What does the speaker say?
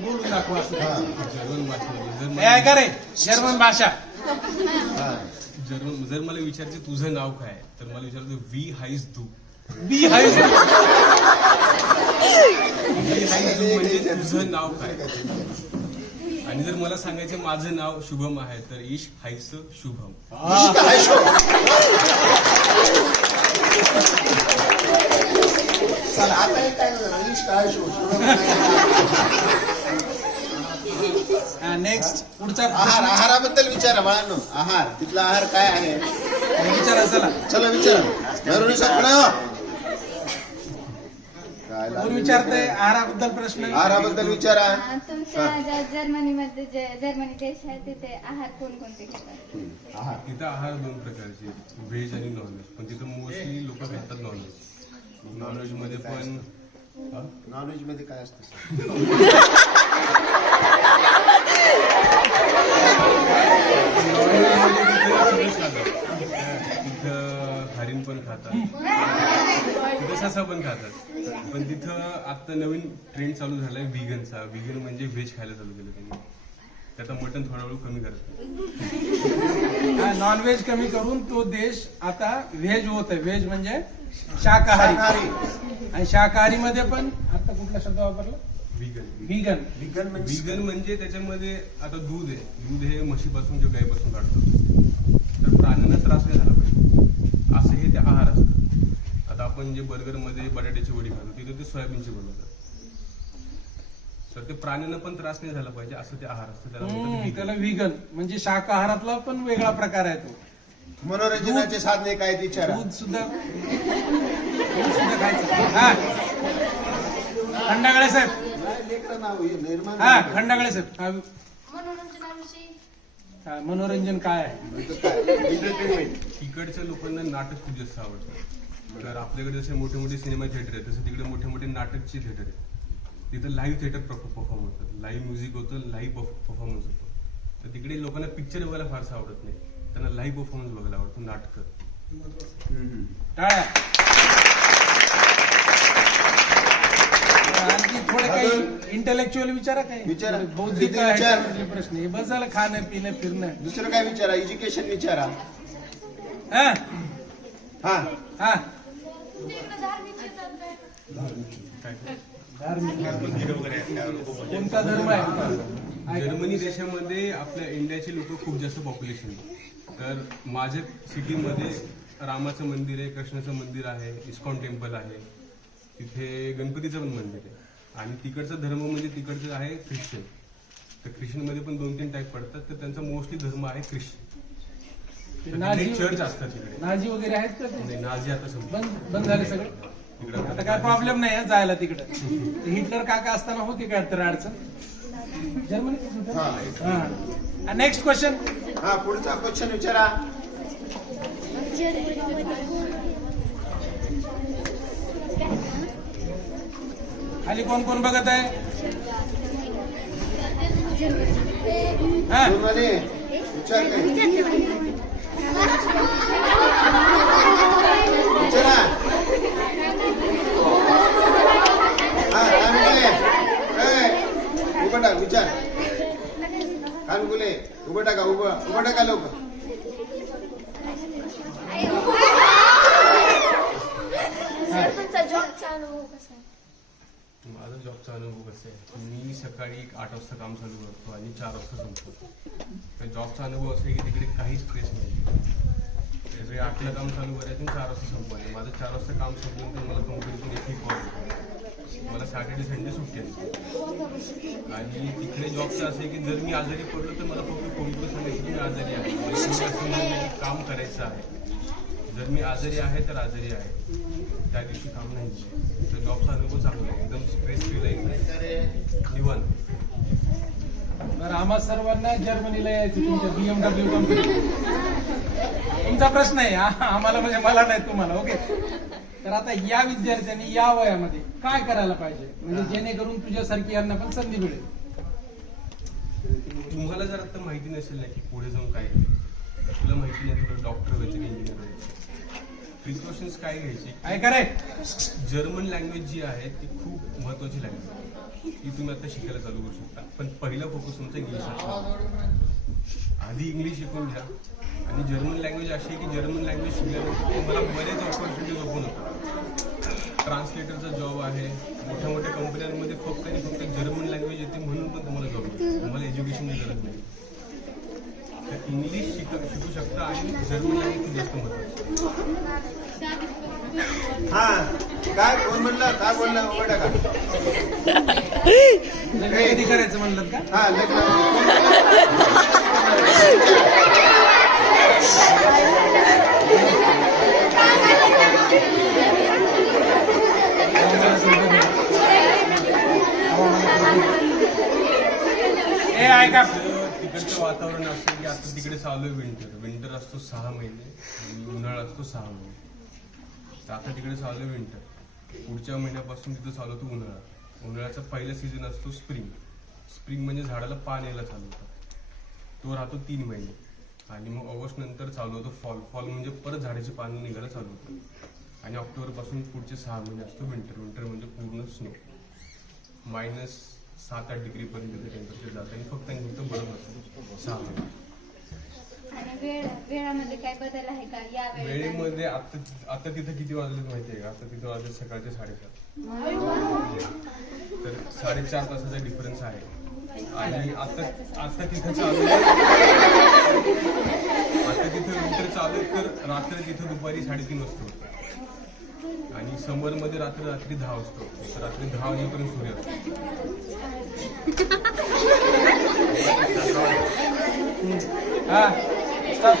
बोलून दाखवा असं. जर्मन भाषेमध्ये हे ऐका रे, जर्मन भाषा. जर मला विचारायचं तुझं नाव काय तर मला विचारायचं वी हाईस तू. बी हाय म्हणजे तुझं नाव काय. आणि जर मला सांगायचं माझं नाव शुभम आहे तर इश हायस शुभम. नेक्स्ट पुढचा आहार, आहाराबद्दल विचारा बाळांनो. आहार, तिथला आहार काय आहे विचारा. चला चला विचारा. कोण विचारतंय आहाराबद्दल प्रश्न? आहाराबद्दल विचारा. तुमच्या ज्या जर्मनीमध्ये जे जर्मनी देश आहे तिथे आहार कोणकोणते घेतात? तिथं आहार दोन प्रकारचे व्हेज आणि नॉनव्हेज. पण तिथं मोस्टली लोक खातात नॉनव्हेज. नॉनव्हेज मध्ये पण नॉनव्हेज मध्ये काय असतं? तिथं हरिण पण खातात, तिथं ससा पण खातात. पण तिथं आता नवीन ट्रेंड चालू झालाय व्हिगनचा. व्हिगन म्हणजे व्हेज खायला चालू केलं त्यांनी. त्याचा मटण थोडा वेळ कमी करतात. नॉनव्हेज कमी करून तो देश आता व्हेज होत आहे. व्हेज म्हणजे शाकाहारी. आणि शाकाहारी मध्ये पण आता कुठला शब्द वापरला? व्हिगन. व्हिगन. व्हिगन म्हणजे त्याच्यामध्ये आता दूध आहे. दूध हे म्हशीपासून किंवा गायीपासून काढतो. तर प्राण्यांना त्रास नाही झाला पाहिजे असं हे ते आहार असतात. आता आपण जे बर्गर मध्ये बटाट्याची वडी खातो तिथे ते सोयाबीनची बनवतात. तर ते प्राण्यांना पण त्रास नाही झाला पाहिजे असं ते आहार असतं. त्याला व्हिगन म्हणजे शाकाहारातला पण वेगळा प्रकार आहे तो. मनोरंजनाचे साधने काय विचारा. दूध सुद्धा खायचं. हा खंडागळे साहेब. हा खंडागळे साहेब. मनोरंजनाविषयी मनोरंजन काय आहे? तिकडच्या लोकांना नाटक खूप जास्त आवडतं. तर आपल्याकडे जसे मोठे मोठे सिनेमा थिएटर आहेत तसे तिकडे मोठे मोठे नाटकचे थिएटर आहेत. तिथं लाईव्ह थिएटर परफॉर्म होतं, लाईव्ह म्युझिक होतं, लाईव्ह परफॉर्मन्स होतं. तर तिकडे लोकांना पिक्चर बघायला फारसं आवडत नाही, त्यांना लाईव्ह परफॉर्मन्स बघायला आवडतं. नाटकं. टाळ्या. आणखी थोडे काही इंटेलेक्च्युअल विचारा काही. विचारा. बौद्धिक विचार. प्रश्न हे बस झालं. खाणं पिणं फिरणं. दुसरं काय विचारा. एज्युकेशन विचारा. हा हा हा कोणता धर्म आहे? जर्मनी देशामध्ये आपल्या इंडियाचे लोक खूप जास्त पॉप्युलेशन आहे. तर माझ्या सिटीमध्ये रामाचं मंदिर आहे, कृष्णाचं मंदिर आहे, इस्कॉन टेम्पल आहे, तिथे गणपतीचं पण मंदिर आहे. आणि तिकडचा धर्म म्हणजे तिकडचं आहे ख्रिश्चन. तर ख्रिश्चनमध्ये पण 2-3 टाईप पडतात. तर त्यांचा मोस्टली धर्म आहे ख्रिश्चन. चर्च असतात तिकडे. नाझी वगैरे आहेत का? नाझी आता बंद झाले सगळे. आता काय प्रॉब्लेम नाही जायला तिकडे. हिटलर काका असताना होती काय तर अडचण? जर्मनी. Next question. हा पुढचा क्वेश्चन विचारा. खाली कोण कोण बघत आहे? हा मध्ये विचार काय विचारा. हा कानगुले उभं टाक. विचार. कानगुले उभं टाका. उभं टाका लवकर. तुमचा जॉबचा अनुभव कसा आहे? माझा जॉबचा अनुभव कसा आहे? मी सकाळी 8 वाजता काम चालू करतो आणि 4 वाजता संपतो. तर जॉबचा अनुभव असा आहे की तिकडे काहीच स्ट्रेस नाही. 8ला काम चालू करायचं आणि 4 वाजता संपवायचं. माझं 4 वाजता काम संपल्यानंतर मला कंपनीतून एक कॉल येतो. मला सॅटर्डे संडे सुट्टी असते. आणि तिकडे जॉबचं असं आहे की जर मी आजारी पडलो तर मला फक्त फोन करून सांगायचं की मी आजारी आहे, काम करायचं आहे. जर मी आजारी आहे तर आजारी आहे, त्या दिवशी काम नाही. तर जॉबचा अनुभव चांगला आहे, एकदम स्ट्रेस फ्री लाईफ निवांत. बरं आम्हा सर्वांना जर्मनीला यायचं तुमच्या BMW कंपनी. तुमचा प्रश्न आहे आम्हाला म्हणजे मला नाही तुम्हाला. ओके. तर आता या विद्यार्थ्यांनी या वयामध्ये काय करायला पाहिजे म्हणजे जेणेकरून तुझ्यासारखी यांना पण संधी मिळेल? तुम्हाला जर आता माहिती नसेल ना की पुढे जाऊन काय तुला माहिती नाही, तुला डॉक्टर व्हायचं की इंजिनियर व्हायचं, प्रिकॉशन्स काय घ्यायची? काय करे जर्मन लँग्वेज जी आहे ती खूप महत्वाची लँग्वेज आहे. की तुम्ही आता शिकायला चालू करू शकता. पण पहिला फोकस तुमचा इंग्लिश आधी इंग्लिश शिकून घ्या. आणि जर्मन लँग्वेज अशी आहे की जर्मन लँग्वेज शिकल्यानंतर तुम्हाला बरेच ऑपॉर्च्युनिटीज ओपन होतात. ट्रान्सलेटरचा जॉब आहे, मोठ्या मोठ्या कंपन्यांमध्ये फक्त आणि फक्त जर्मन लँग्वेज येते म्हणून पण तुम्हाला जॉब मिळतो. तुम्हाला एज्युकेशनची गरज नाही. तर इंग्लिश शिकू शकता आणि जर्मन लँग्वेज खूप जास्त महत्त्वाची. हा काय कोण म्हणलं काय बोलला उभं टाका. लग्न कधी करायचं म्हणलं का? हा लग्न ए ऐका, तिकडचं वातावरण असतं की आता तिकडे चालू आहे विंटर असतो 6 महिने आणि उन्हाळा असतो 6 महिने. तर आता तिकडे चालू आहे विंटर. पुढच्या महिन्यापासून तिथं चालू होतो उन्हाळ्याचा पहिला सीझन असतो स्प्रिंग म्हणजे झाडाला पान यायला चालू होतं. तो राहतो 3 महिने आणि मग ऑगस्ट नंतर चालू होतो फॉल म्हणजे परत झाडाची पानं निघायला चालू होतं. आणि ऑक्टोबर पासून पुढचे 6 महिने असतो विंटर म्हणजे पूर्ण स्नो. -7-8 डिग्री पर्यंत टेम्परेचर जातं आणि फक्त बरं असतं 6 महिने. आणि वेळामध्ये काय बदल आहे का या वेळेमध्ये आता तिथं किती वाजले माहितीये का? आता तिथं वाजले सकाळचे 7:30. तर 4.5 तासाचा डिफरन्स आहे. आणि आता तिथं चालू आहे, आता तिथं विंटर चालू आहे तर रात्र तिथं दुपारी 3:30 वाजता होतं. आणि समर मध्ये रात्री 10 वाजता होतं. तर रात्री 10 वाजेपर्यंत सूर्य असतो. हा स्टॉप